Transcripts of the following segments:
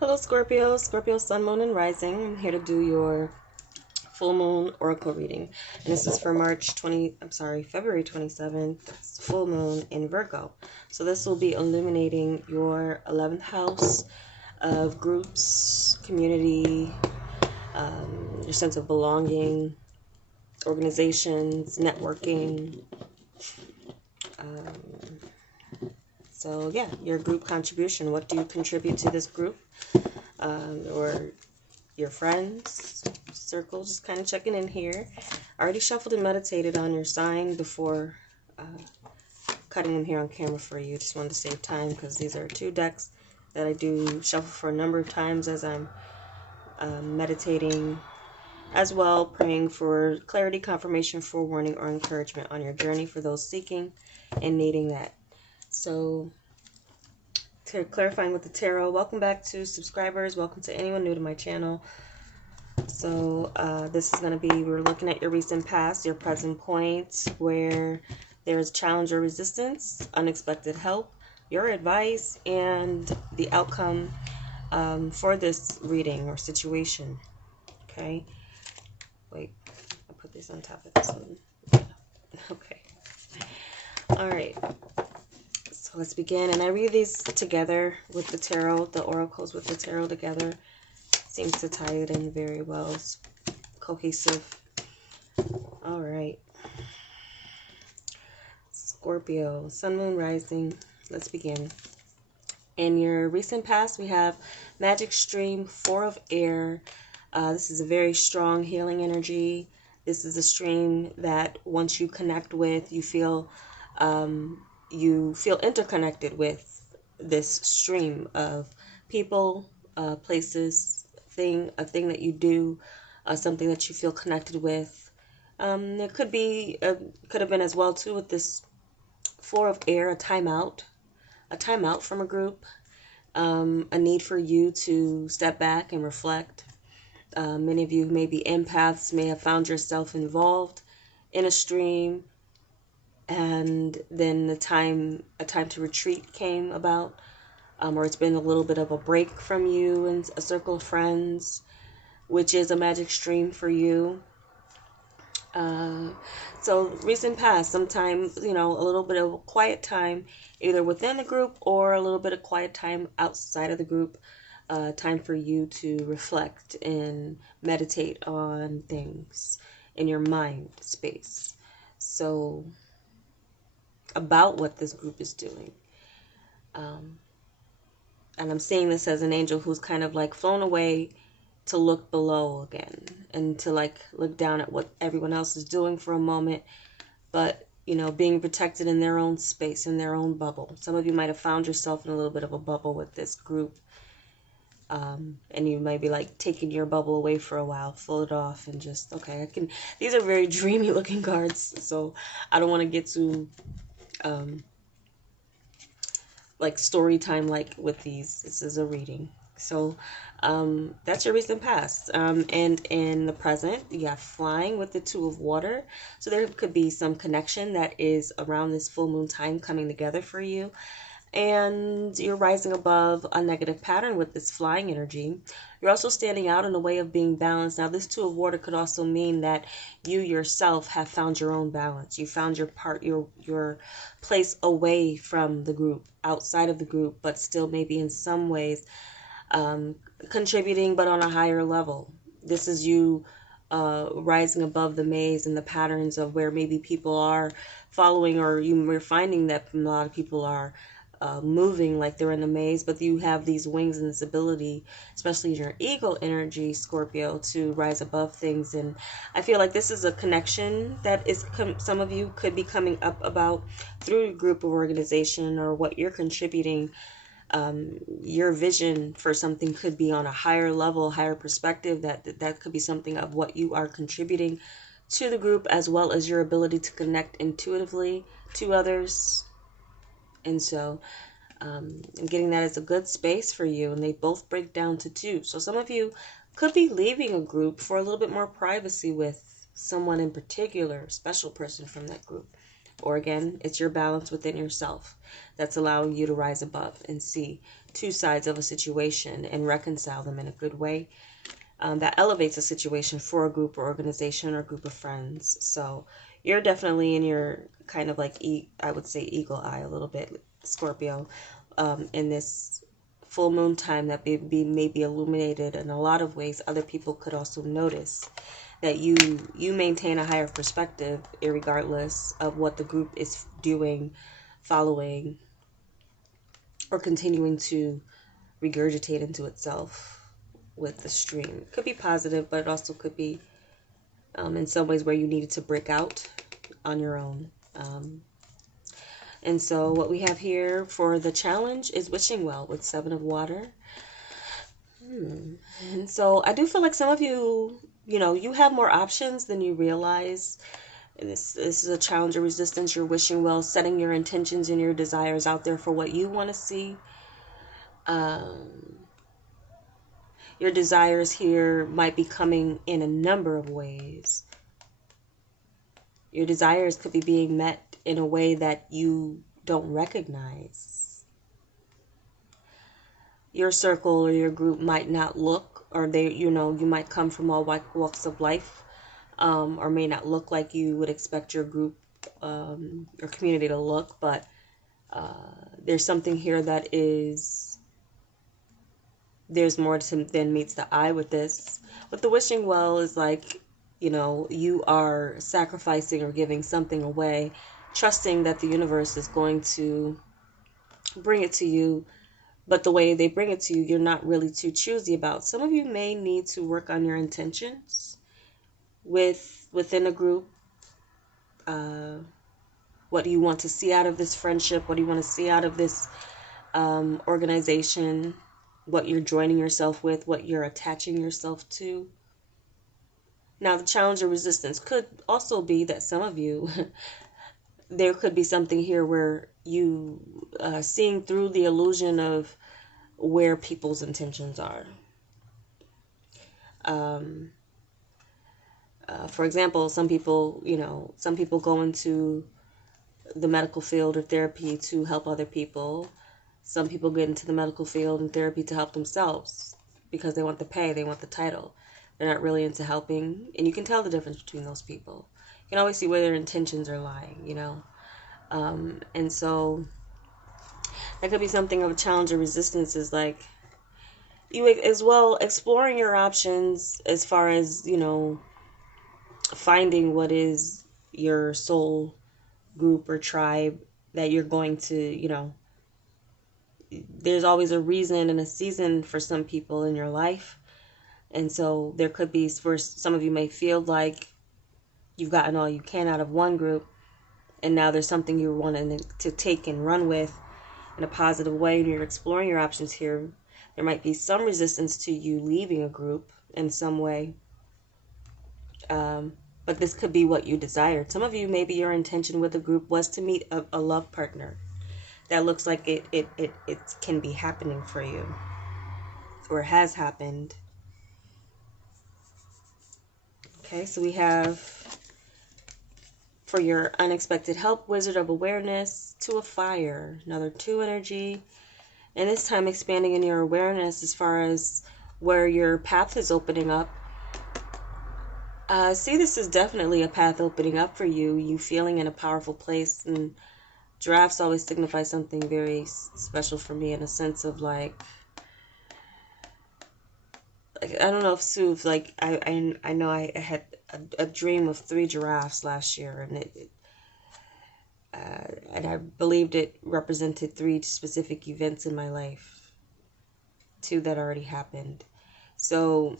Hello Scorpio, Scorpio Sun, Moon, and Rising. I'm here to do your full moon oracle reading. And this is for February 27th. It's full moon in Virgo. So this will be illuminating your 11th house of groups, community, your sense of belonging, organizations, networking. So yeah, your group contribution. What do you contribute to this group? Or your friends circle, just kind of checking in here. I already shuffled and meditated on your sign before cutting them here on camera for you. Just wanted to save time because these are two decks that I do shuffle for a number of times as I'm meditating, as well praying for clarity, confirmation, forewarning, or encouragement on your journey for those seeking and needing that. So clarifying with the tarot. Welcome back to subscribers. Welcome to anyone new to my channel. So this is going to be, we're looking at your recent past, your present point, where there's challenge or resistance, unexpected help, your advice, and the outcome for this reading or situation. Okay. Wait, I'll put this on top of this one. Okay. All right. So let's begin. And I read these together with the tarot, the oracles with the tarot together. Seems to tie it in very well. It's cohesive. All right. Scorpio, Sun, Moon, Rising. Let's begin. In your recent past, we have Magic Stream, Four of Air. This is a very strong healing energy. This is a stream that once you connect with, you feel interconnected with this stream of people, places, a thing that you do, something that you feel connected with. There could have been as well too with this Four of Air, a timeout from a group, a need for you to step back and reflect. Many of you may be empaths, may have found yourself involved in a stream, and then a time to retreat came about, or it's been a little bit of a break from you and a circle of friends, which is a magic stream for you. So recent past, sometimes, a little bit of a quiet time, either within the group or a little bit of quiet time outside of the group, time for you to reflect and meditate on things in your mind space. So about what this group is doing. And I'm seeing this as an angel who's kind of like flown away to look below again and to like look down at what everyone else is doing for a moment, but being protected in their own space, in their own bubble. Some of you might have found yourself in a little bit of a bubble with this group, and you might be like taking your bubble away for a while, float off, and just these are very dreamy looking cards, so I don't want to get too like story time like with these. This is a reading. So that's your recent past. And in the present, you have flying with the Two of Water. So there could be some connection that is around this full moon time coming together for you. And you're rising above a negative pattern with this flying energy. You're also standing out in a way of being balanced. Now, this Two of Water could also mean that you yourself have found your own balance. You found your place away from the group, outside of the group, but still maybe in some ways contributing, but on a higher level. This is you rising above the maze and the patterns of where maybe people are following, or you're finding that a lot of people are moving like they're in the maze, but you have these wings and this ability, especially in your ego energy, Scorpio, to rise above things. And I feel like this is a connection that is some of you could be coming up about through a group or organization, or what you're contributing. Your vision for something could be on a higher level, higher perspective. That could be something of what you are contributing to the group, as well as your ability to connect intuitively to others. And so I'm getting that as a good space for you, and they both break down to two. So some of you could be leaving a group for a little bit more privacy with someone in particular, special person from that group. Or again, it's your balance within yourself that's allowing you to rise above and see two sides of a situation and reconcile them in a good way. That elevates a situation for a group or organization or group of friends. So you're definitely in your kind of like, I would say eagle eye a little bit, Scorpio, in this full moon time that may be illuminated in a lot of ways. Other people could also notice that you maintain a higher perspective regardless of what the group is doing, following, or continuing to regurgitate into itself with the stream. It could be positive, but it also could be in some ways where you needed to break out on your own. And so what we have here for the challenge is wishing well with 7 of water. And so I do feel like some of you, you have more options than you realize. And this is a challenge of resistance. You're wishing well, setting your intentions and your desires out there for what you want to see. Your desires here might be coming in a number of ways. Your desires could be being met in a way that you don't recognize. Your circle or your group might not look, or you might come from all walks of life, or may not look like you would expect your group or community to look, but there's something here that there's more than meets the eye with this. But the wishing well is like, you are sacrificing or giving something away, trusting that the universe is going to bring it to you. But the way they bring it to you, you're not really too choosy about. Some of you may need to work on your intentions within a group. What do you want to see out of this friendship? What do you want to see out of this organization? What you're joining yourself with, what you're attaching yourself to. Now, the challenge of resistance could also be that some of you, there could be something here where you seeing through the illusion of where people's intentions are. For example, some people go into the medical field or therapy to help other people. Some people get into the medical field and therapy to help themselves because they want the pay, they want the title. They're not really into helping. And you can tell the difference between those people. You can always see where their intentions are lying, And so that could be something of a challenge or resistance, is like you as well exploring your options as far as, finding what is your soul group or tribe that you're going to, there's always a reason and a season for some people in your life. And so there could be, for some of you may feel like you've gotten all you can out of one group, and now there's something you're wanting to take and run with in a positive way, and you're exploring your options here. There might be some resistance to you leaving a group in some way. But this could be what you desired. Some of you, maybe your intention with a group was to meet a love partner. That looks like it can be happening for you, or has happened. Okay, so we have, for your unexpected help, Wizard of Awareness, 2 of Fire, another 2 energy. And this time expanding in your awareness as far as where your path is opening up. See, this is definitely a path opening up for you. You feeling in a powerful place. And giraffes always signify something very special for me, in a sense of like I don't know if Sue, like I know I had a dream of 3 giraffes last year, and I believed it represented 3 specific events in my life, 2 that already happened. So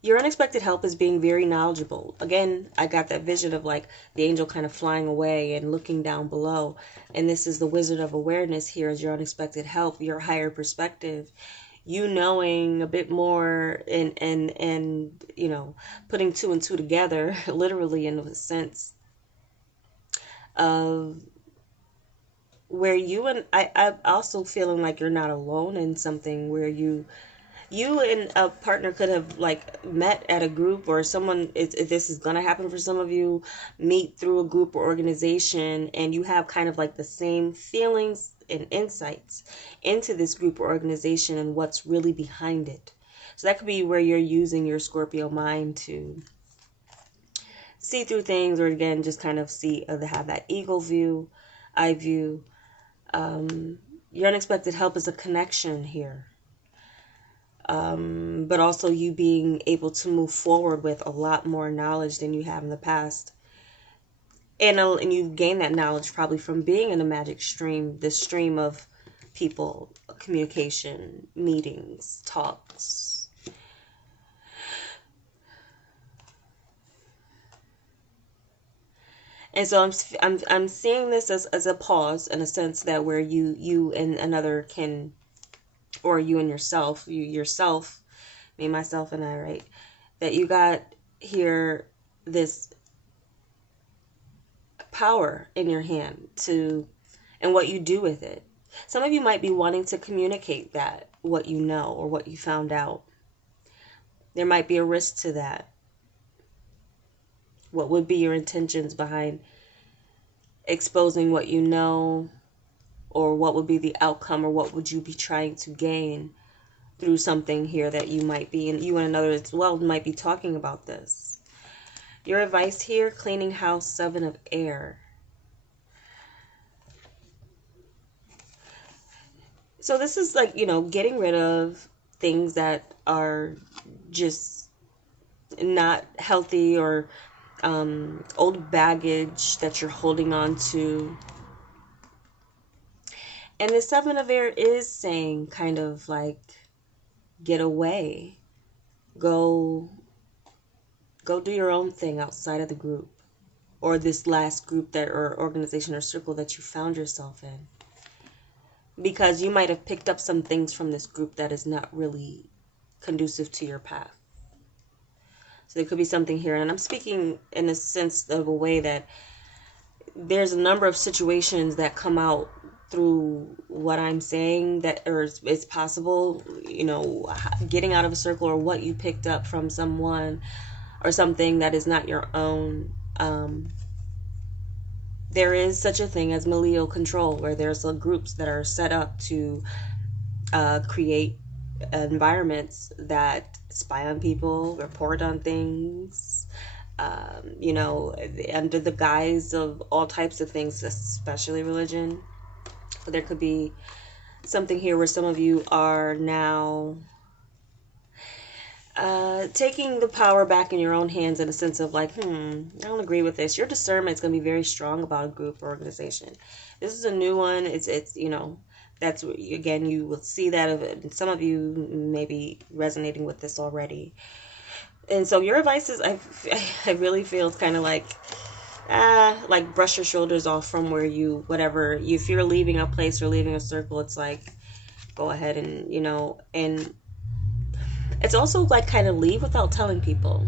your unexpected help is being very knowledgeable. Again, I got that vision of like the angel kind of flying away and looking down below. And this is the Wizard of Awareness here as your unexpected help, your higher perspective. You knowing a bit more and putting 2 and 2 together, literally in a sense of where you and I'm also feeling like you're not alone in something where you You and a partner could have like met at a group, or someone, if this is gonna happen for some of you, meet through a group or organization, and you have kind of like the same feelings and insights into this group or organization and what's really behind it. So that could be where you're using your Scorpio mind to see through things, or again, just kind of see, have that eagle view, eye view. Your unexpected help is a connection here. But also you being able to move forward with a lot more knowledge than you have in the past. And you gain that knowledge probably from being in a magic stream, this stream of people, communication, meetings, talks. And so I'm seeing this as a pause, in a sense that where you and another can, or you and yourself, me, myself, and I, right? That you got here this power in your hand and what you do with it. Some of you might be wanting to communicate that, what you know or what you found out. There might be a risk to that. What would be your intentions behind exposing what you know, or what would be the outcome, or what would you be trying to gain through something here that you might be, and you and another as well might be talking about this. Your advice here, cleaning house, 7 of air. So this is like, getting rid of things that are just not healthy, or old baggage that you're holding on to. And the 7 of air is saying kind of like, get away. Go do your own thing outside of the group, or this last group that, or organization or circle that you found yourself in. Because you might have picked up some things from this group that is not really conducive to your path. So there could be something here, and I'm speaking in a sense of a way that there's a number of situations that come out through what I'm saying, that, or it's possible, getting out of a circle, or what you picked up from someone or something that is not your own. There is such a thing as malleal control, where there's groups that are set up to create environments that spy on people, report on things, under the guise of all types of things, especially religion. But there could be something here where some of you are now taking the power back in your own hands, in a sense of like, I don't agree with this. Your discernment is going to be very strong about a group or organization. This is a new one. It's that's, again, you will see that of it. Some of you may be resonating with this already. And so your advice is, I really feel it's kind of like brush your shoulders off from where you, whatever, if you're leaving a place or leaving a circle, it's like, go ahead and, and it's also like kind of leave without telling people.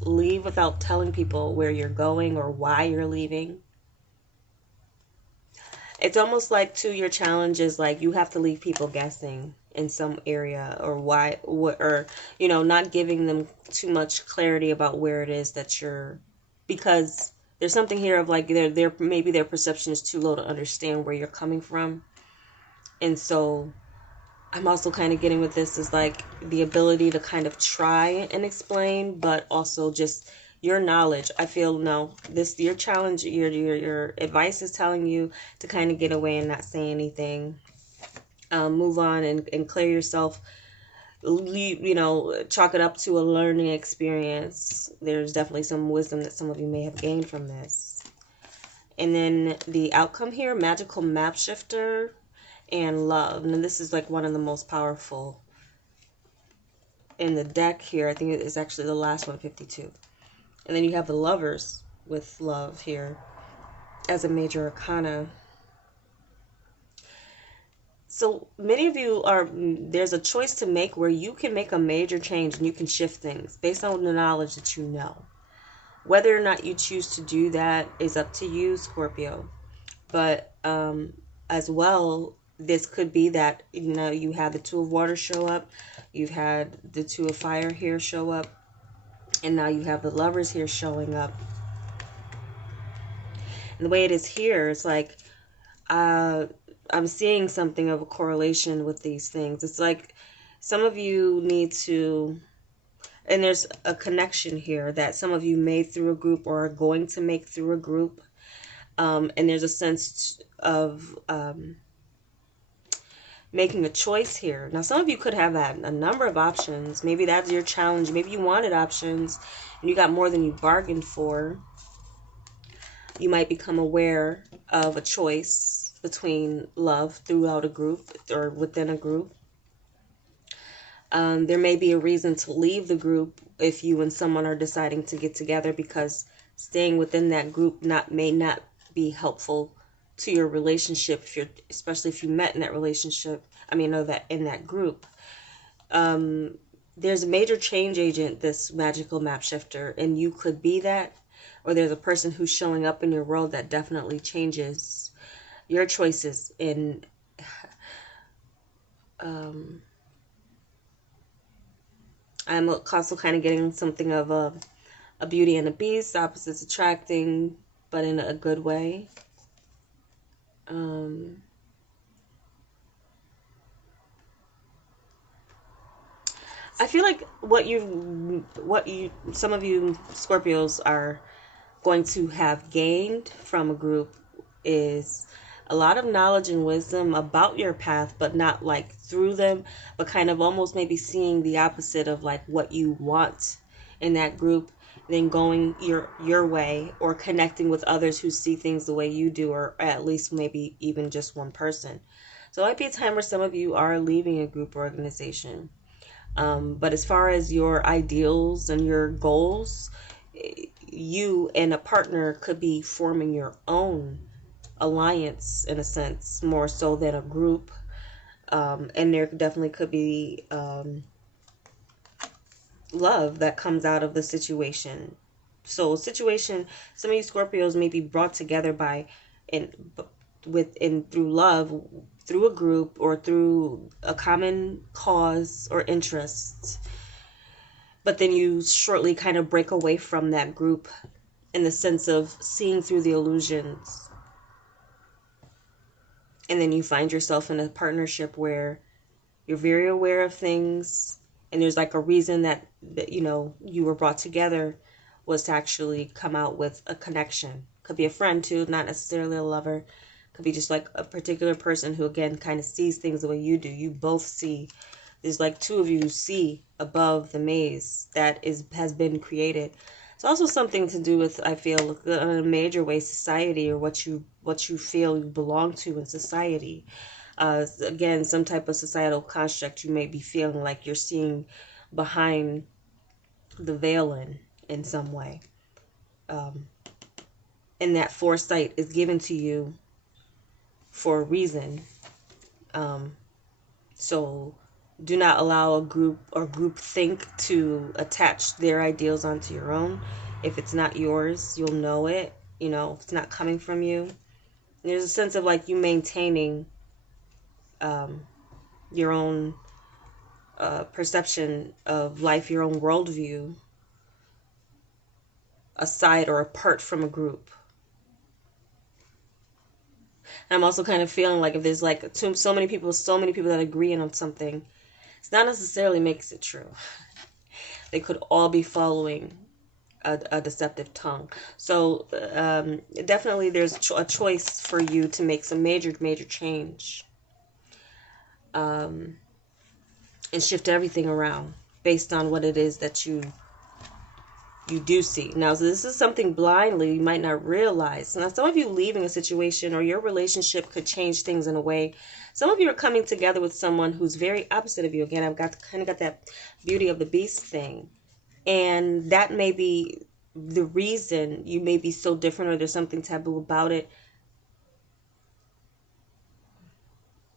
Leave without telling people where you're going or why you're leaving. It's almost like, too, your challenge is like you have to leave people guessing in some area, or why, or not giving them too much clarity about where it is that you're, because there's something here of like their maybe their perception is too low to understand where you're coming from. And so I'm also kind of getting with this is like the ability to kind of try and explain, but also just your knowledge. I feel, no, this, your challenge, your advice is telling you to kind of get away and not say anything. Move on and clear yourself. Chalk it up to a learning experience. There's definitely some wisdom that some of you may have gained from this. And then the outcome here, magical map shifter and love. And this is like one of the most powerful in the deck here. I think it is actually the last one, 52. And then you have the lovers with love here as a major arcana. So many of you there's a choice to make where you can make a major change and you can shift things based on the knowledge that you know. Whether or not you choose to do that is up to you, Scorpio. But as well, this could be that, you know, you had the Two of Water show up, you've had the Two of Fire here show up, and now you have the Lovers here showing up. And the way it is here, it's like, I'm seeing something of a correlation with these things. It's like some of you need to, and there's a connection here that some of you made through a group or are going to make through a group. And there's a sense of making a choice here. Now, some of you could have had a number of options. Maybe that's your challenge. Maybe you wanted options and you got more than you bargained for. You might become aware of a choice between love throughout a group or within a group. There may be a reason to leave the group if you and someone are deciding to get together, because staying within that group may not be helpful to your relationship, especially if you met in that relationship. In that group. There's a major change agent, this magical map shifter, and you could be that, or there's a person who's showing up in your world that definitely changes your choices in I'm also kind of getting something of a Beauty and a Beast, opposites attracting, but in a good way. I feel like some of you Scorpios are going to have gained from a group is a lot of knowledge and wisdom about your path, but not like through them, but kind of almost maybe seeing the opposite of like what you want in that group, then going your way, or connecting with others who see things the way you do, or at least maybe even just one person. So it might be a time where some of you are leaving a group or organization. But as far as your ideals and your goals, you and a partner could be forming your own alliance in a sense, more so than a group. And there definitely could be love that comes out of the situation. So situation, some of you Scorpios may be brought together through love, through a group, or through a common cause or interest. But then you shortly kind of break away from that group in the sense of seeing through the illusions. And then you find yourself in a partnership where you're very aware of things, and there's like a reason that you know you were brought together was to actually come out with a connection. Could be a friend too, not necessarily a lover. Could be just like a particular person who again kind of sees things the way you do. You both see. There's like two of you who see above the maze that has been created. It's also something to do with, I feel, in a major way, society, or what you feel you belong to in society. Again, some type of societal construct you may be feeling like you're seeing behind the veil in some way. And that foresight is given to you for a reason. So do not allow a group or group think to attach their ideals onto your own. If it's not yours, you'll know it. You know, if it's not coming from you. There's a sense of like you maintaining your own perception of life, your own worldview, aside or apart from a group. And I'm also kind of feeling like if there's like so many people that agree on something, it's not necessarily makes it true. They could all be following a deceptive tongue. So definitely there's a choice for you to make some major change. And shift everything around based on what it is that you do see. Now, so this is something blindly you might not realize. Now, some of you leaving a situation or your relationship could change things in a way. Some of you are coming together with someone who's very opposite of you. Again, I've got that Beauty of the Beast thing. And that may be the reason you may be so different, or there's something taboo about it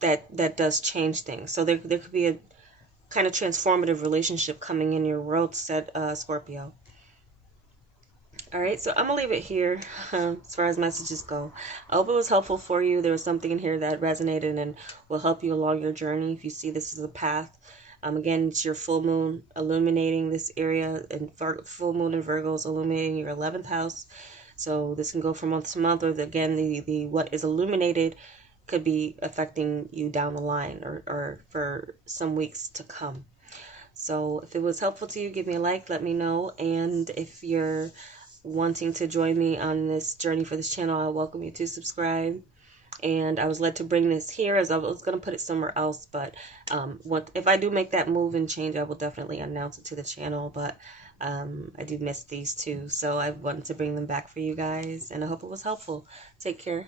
that does change things. So there could be a kind of transformative relationship coming in your world, said Scorpio. All right, so I'm gonna leave it here as far as messages go. I hope it was helpful for you. There was something in here that resonated and will help you along your journey. If you see this as a path, again, it's your full moon illuminating this area, and full moon in Virgo is illuminating your 11th house. So this can go from month to month, or again, the what is illuminated could be affecting you down the line, or for some weeks to come. So if it was helpful to you, give me a like, let me know. And if you're wanting to join me on this journey for this channel, I welcome you to subscribe. And I was led to bring this here, as I was going to put it somewhere else, but if I do make that move and change, I will definitely announce it to the channel. But I do miss these two, so I wanted to bring them back for you guys, and I hope it was helpful. Take care.